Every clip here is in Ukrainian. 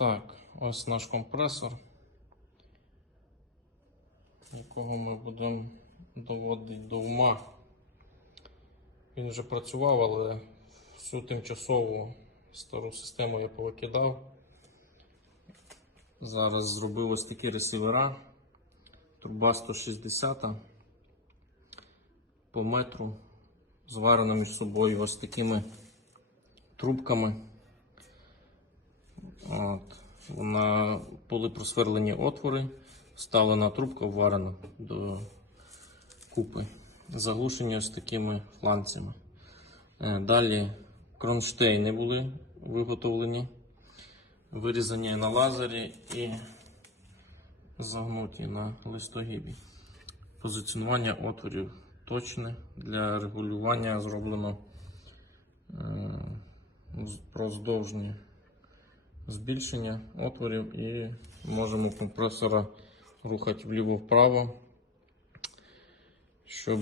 Так, ось наш компресор, якого ми будемо доводити до ума. Він вже працював, але всю тимчасову стару систему я повикидав. Зараз зробив ось такі ресивера. Труба 160 по метру. Зварена між собою ось такими трубками. От. Вона були просверлені отвори, вставлена трубка вварена до купи. Заглушені ось такими фланцями. Е, Далі кронштейни були виготовлені, вирізані на лазері і загнуті на листогибі. Позиціонування отворів точне. Для регулювання зроблено е, проздовжні збільшення отворів і можемо компресора рухати вліво-вправо, щоб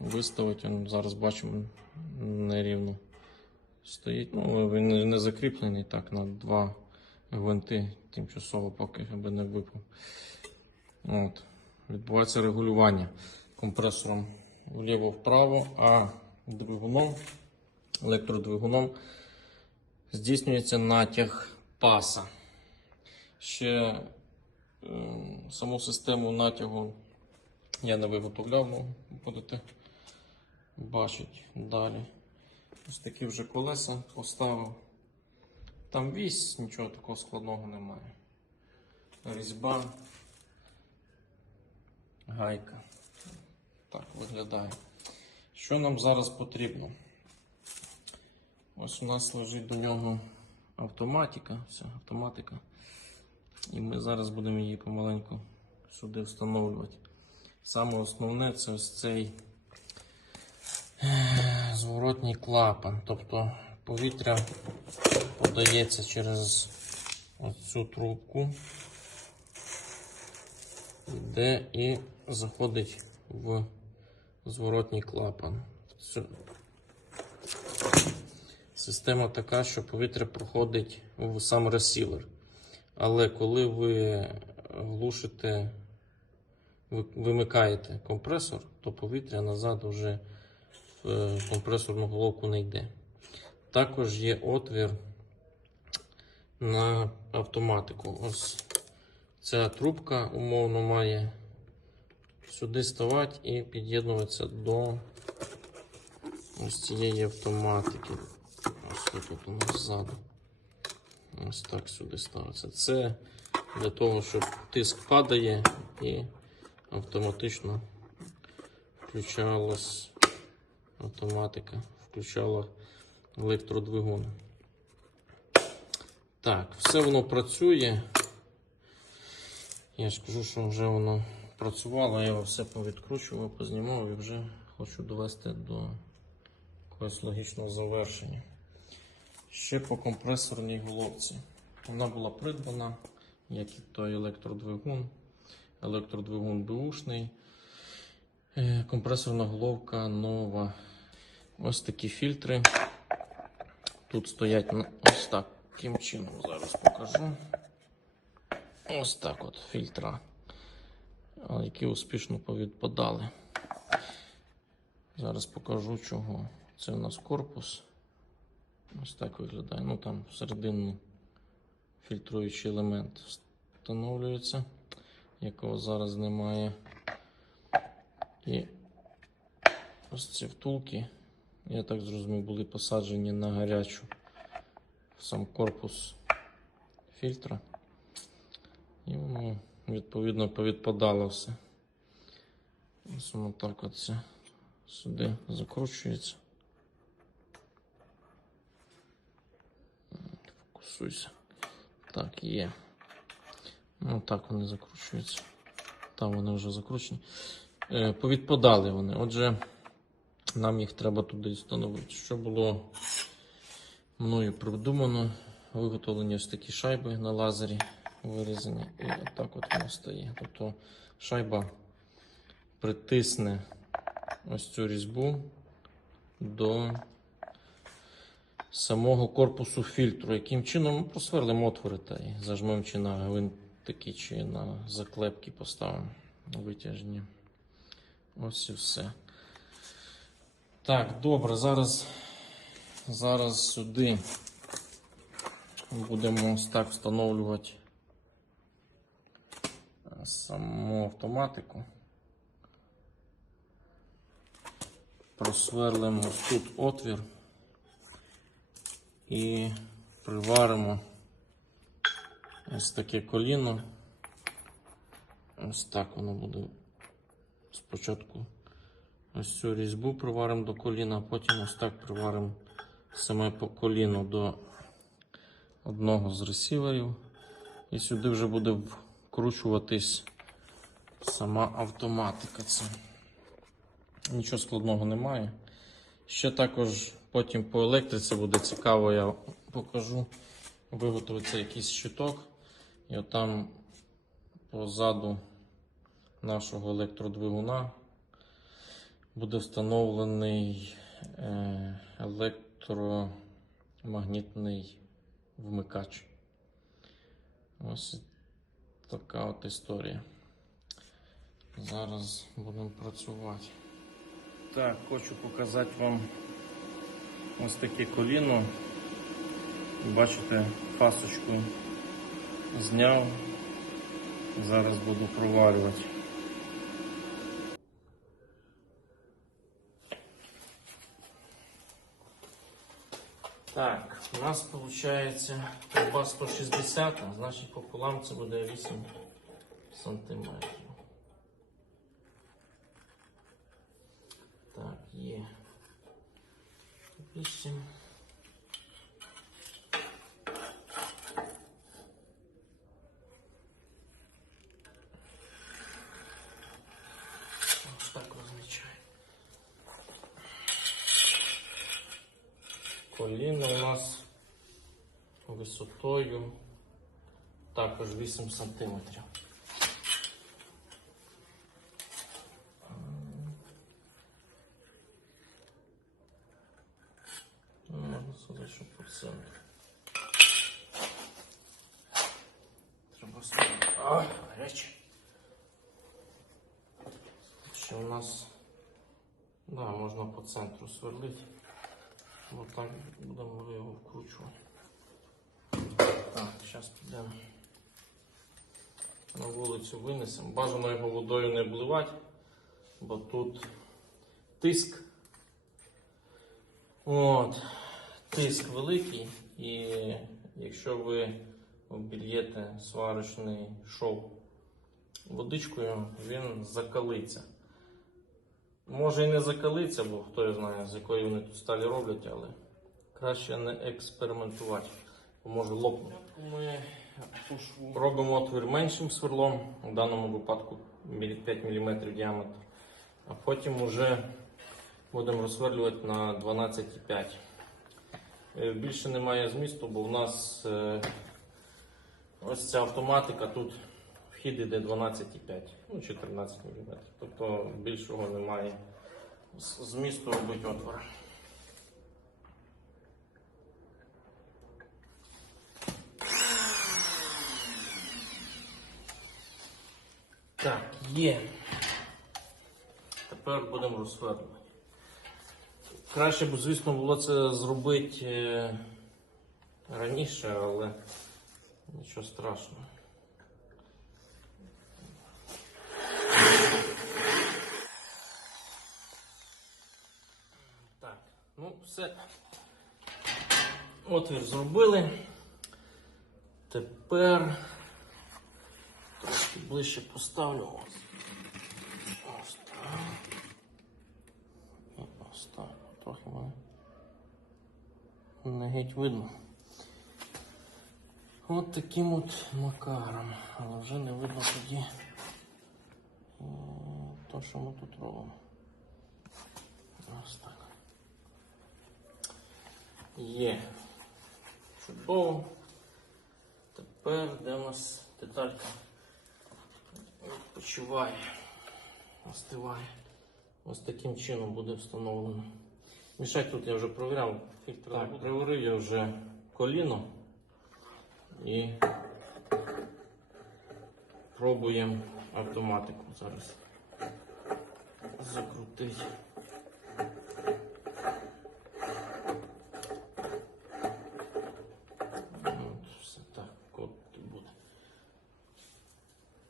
виставити. Зараз бачимо нерівно стоїть. Ну, він не- закріплений так на два гвинти тимчасово, поки аби не випав. От. Відбувається регулювання компресором вліво-вправо, а двигуном, електродвигуном здійснюється натяг паса. Ще саму систему натягу я не виготовляв, ну, будете бачити далі. Ось такі вже колеса поставив. Там вісь, нічого такого складного немає. Різьба, гайка. Так виглядає. Що нам зараз потрібно? Ось у нас лежить до нього автоматика, вся автоматика. І ми зараз будемо її помаленьку сюди встановлювати. Саме основне це ось цей зворотній клапан. Тобто повітря подається через цю трубку, йде і заходить в зворотній клапан. Система така, що повітря проходить в сам ресівер. Але коли ви глушите, ви- вимикаєте компресор, то повітря назад вже в е, компресорну головку не йде. Також є отвір на автоматику. Ось ця трубка умовно має сюди ставати і під'єднуватися до ось цієї автоматики. Тут у нас ззаду. Ось так сюди ставиться. Це для того, щоб тиск падає і автоматично включалась автоматика, включала електродвигун. Так, все воно працює. Я ж кажу, що вже воно працювало, я його все повідкручував, познімав і вже хочу довести до якогось логічного завершення. Ще по компресорній головці. Вона була придбана, як і той електродвигун. Електродвигун бушний. Е, Компресорна головка нова. Ось такі фільтри. Тут стоять ось таким чином. Зараз покажу. Ось так от фільтра, які успішно повідпадали. Зараз покажу чого. Це у нас корпус. Ось так виглядає. Ну там всередину фільтруючий елемент встановлюється, якого зараз немає. І ось ці втулки, я так зрозумів, були посаджені на гарячу сам корпус фільтра. І воно відповідно повідпадало все. Ось воно так все сюди закручується. Фокусуйся. Так, є. Ну так вони закручуються. Там вони вже закручені. Е, повідпадали вони. Отже, нам їх треба туди встановити. Що було мною придумано? Виготовлені ось такі шайби на лазері вирізані. І отак от воно стає. Тобто шайба притисне ось цю різьбу до самого корпусу фільтру. Яким чином Ми просверлимо отвори та і зажмемо чи на гвинтики, чи на заклепки поставимо витяжні. Ось і все. Так, добре, зараз, зараз сюди будемо ось так встановлювати е, саму автоматику. Просверлимо тут отвір і приваримо ось таке коліно. Ось так воно буде спочатку ось цю різьбу приваримо до коліна, а потім ось так приваримо саме по коліну до одного з ресіверів. І сюди вже буде вкручуватись сама автоматика. Це нічого складного немає. Ще також потім по електриці буде цікаво, я покажу. Виготовиться якийсь щиток, і отам позаду нашого електродвигуна буде встановлений е, електромагнітний вмикач. Ось така от історія. Зараз будемо працювати. Так, хочу показати вам ось таке коліно. Бачите, фасочку зняв. Зараз буду проварювати. Так, у нас виходить труба 160, а значить пополам це буде 8 сантиметрів. Так, є. 8. Ось так розмічаю. Коліно у нас висотою також 8 сантиметрів. Ну, Можна сказати, що по центру. Треба сказати. А, гаряче. Ще у нас, да, можна по центру сверлити. Бо так будемо його вкручувати. Так, зараз підемо. На вулицю винесемо. Бажано його водою не обливати, бо тут тиск. От, тиск великий, і якщо ви обільєте сварочний шов водичкою, він закалиться. Може і не закалиться, бо хто знає, з якої вони тут сталі роблять, але краще не експериментувати, бо може лопнути. Ми робимо отвір меншим сверлом, в даному випадку 5 мм діаметр, а потім вже будемо розсверлювати на 12,5. Е, Більше немає змісту, бо в нас е, ось ця автоматика тут вхід іде 12,5, ну 14 мм. Тобто більшого немає змісту робити отвор. Так, є. Тепер будемо розсверлювати. Краще б, звісно, було це зробити е, раніше, але нічого страшного. Так, ну все. Отвір зробили. Тепер трошки ближче поставлю. Ось. Ось так. І ось так. Трохи мене не геть видно. От таким от макаром. Але вже не видно тоді е, то, що ми тут робимо. Ось так. Є. Чудово. Тепер де у нас деталька відпочиває, остиває. Ось таким чином буде встановлено. Мішать тут я вже провіряв. Фільтр так, приварив я вже коліно і пробуємо автоматику зараз закрутити. Все так, код буде.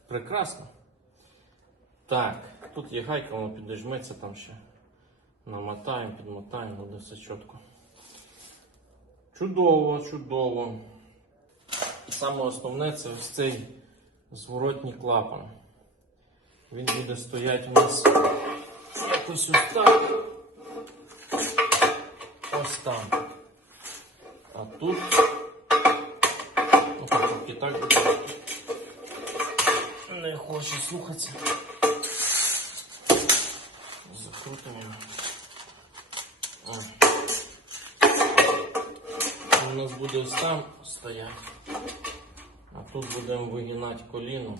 Прекрасно. Так, тут є гайка, воно підожметься там ще. Намотаємо, підмотаємо, буде все чітко. Чудово, чудово. І саме основне це ось цей зворотній клапан. Він буде стояти у нас якось ось так. Ось там. А тут ну, трохи так не хоче слухатися. Закрутимо. О. У нас буде ось там стояти. А тут будемо вигинати коліно.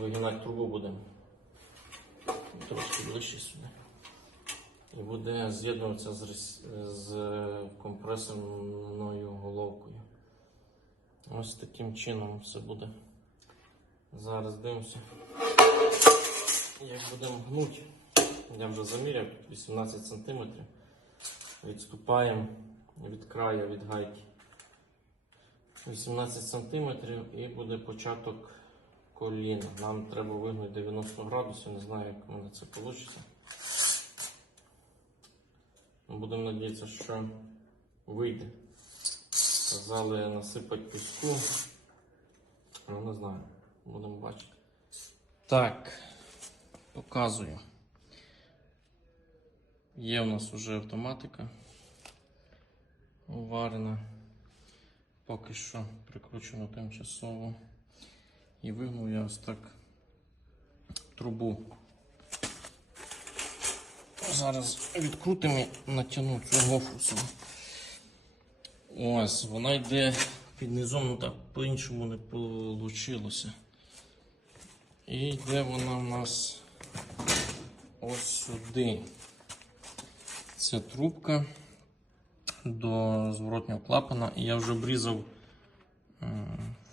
Вигинати трубу будемо. Трошки ближче сюди. І буде з'єднуватися з, з компресорною головкою. Ось таким чином все буде. Зараз дивимося. Як будемо гнути, я вже заміряв 18 см. Відступаємо від краю від гайки. 18 см і буде початок коліна. Нам треба вигнути 90 градусів, не знаю, як у мене це вийде. Будемо надіятися, що вийде. Казали насипати піску. Ну, не знаю. Будемо бачити. Так, показую. Є у нас вже автоматика уварена. Поки що прикручено тимчасово. І вигнув я ось так трубу. Зараз відкрутимо і натягну цю гофру. Ось, вона йде під низом, ну так по-іншому не вийшло. І йде вона в нас ось сюди. Це трубка до зворотнього клапана. І я вже обрізав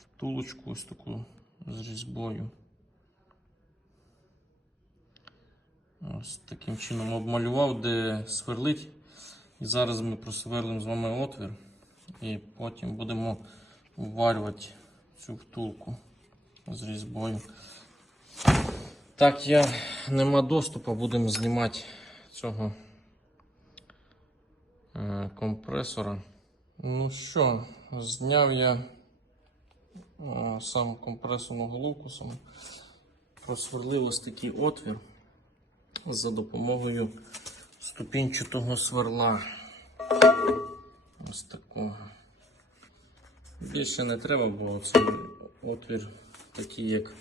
втулочку ось таку з різьбою. Ось таким чином обмалював, де сверлить. І зараз ми просверлимо з вами отвір. І потім будемо вварювати цю втулку з різьбою. Так, я нема доступу, будемо знімати цього компресора. Ну що, зняв я е, сам компресорну головку, сам просверлив ось такий отвір за допомогою ступінчатого сверла. Ось такого. Більше не треба, бо це отвір такий, як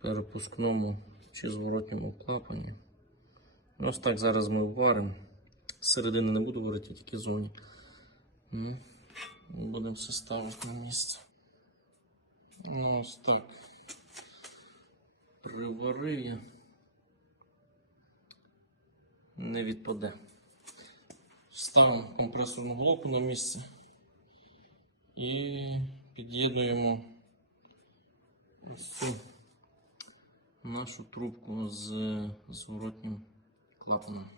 перепускному чи зворотньому клапані. Ось так зараз ми варимо. Середини не буду варити, тільки зоні. Будемо все ставити на місце. Ось так. Приварив я. Не відпаде. Ставимо компресорну головку на місце і під'єднуємо цю нашу трубку з зворотнім клапаном.